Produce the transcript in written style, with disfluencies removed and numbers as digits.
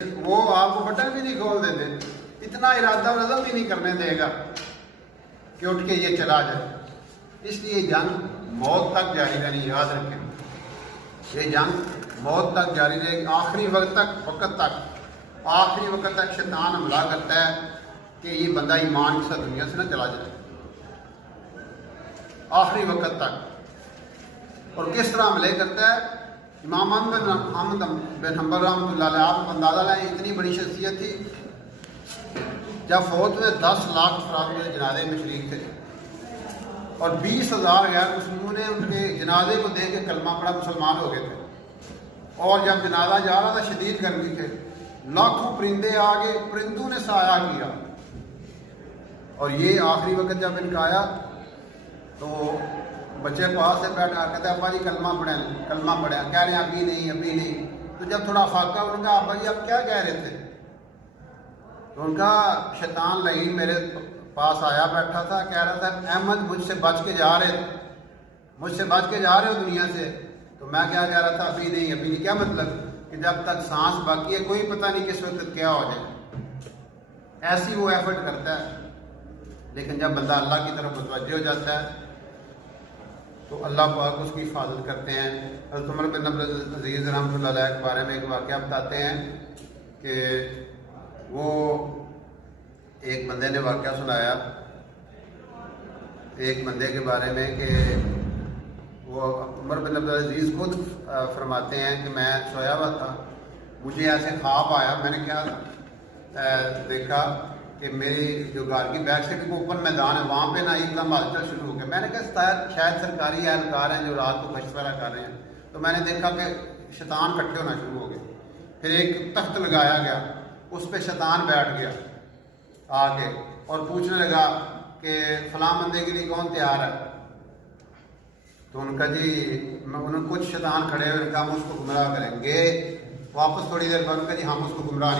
وہ آپ کو بٹن بھی نہیں کھول دیتے، اتنا ارادہ و نظم بھی نہیں کرنے دے گا کہ اٹھ کے یہ چلا جائے۔ اس لیے جنگ موت تک جاری رہنی، یاد رکھیں یہ جنگ موت تک جاری رہے گی، آخری وقت تک شیطان حملہ کرتا ہے کہ یہ بندہ ایمان کے ساتھ دنیا سے نہ چلا جائے، آخری وقت تک۔ اور کس طرح حملے کرتا ہے؟ امام احمد بن حنبل رحمۃ اللہ علیہ، آپ اندازہ لائیں اتنی بڑی شخصیت تھی، جب فوت ہوئے 10 لاکھ افراد میرے جنازے میں شریک تھے اور 20,000 غیر مسلموں نے ان کے جنازے کو دیکھ کے کلمہ پڑھا، مسلمان ہو گئے تھے۔ اور جب جنازہ جا رہا تھا شدید گرمی تھے، لاکھوں پرندے آگے، پرندوں نے سایہ کیا۔ اور یہ آخری وقت جب ان کا آیا تو بچے پاس سے بیٹھا کہتے ہیں ابا جی کلمہ پڑھیں، کہہ رہے ہیں ابھی نہیں۔ تو جب تھوڑا فاقہ ان کا، ابا جی آپ کیا کہہ رہے تھے؟ تو ان کا شیطان لعین میرے پاس آیا بیٹھا تھا، کہہ رہا تھا احمد مجھ سے بچ کے جا رہے ہو دنیا سے۔ تو میں کیا کہہ رہا تھا؟ ابھی نہیں۔ کیا مطلب؟ کہ جب تک سانس باقی ہے کوئی پتہ نہیں کس وقت کیا ہو جائے، ایسی وہ ایفرٹ کرتا ہے۔ لیکن جب بندہ اللہ کی طرف متوجہ ہو جاتا ہے تو اللہ پاک اس کی حفاظت کرتے ہیں۔ حضرت عمر بن عبد العزیز رحمۃ اللہ علیہ کے بارے میں ایک واقعہ بتاتے ہیں کہ وہ ایک بندے نے واقعہ سنایا ایک بندے کے بارے میں کہ وہ عمر بن عبد العزیز خود فرماتے ہیں کہ میں سویا ہوا تھا، مجھے ایسے خواب آیا، میں نے کیا دیکھا کہ میری جو گھر کی بیک سائڈ کے اوپر میدان ہے وہاں پہ نا ایک دم ہلچل شروع ہو گیا۔ میں نے کہا شاید سرکاری اہلکار ہیں جو رات کو مشورہ کر رہے ہیں۔ تو میں نے دیکھا کہ شیطان اکٹھے ہونا شروع ہو گئے، پھر ایک تخت لگایا گیا، اس پہ شیطان بیٹھ گیا آ کے اور پوچھنے لگا کہ فلاں بندے کے لیے کون تیار ہے؟ تو ان کا جی انہوں نے کچھ شیطان کھڑے ہوئے کہا ہم اس کو گمراہ کریں گے۔ واپس تھوڑی دیر بعد ان کا جی ہم اس کو گمراہ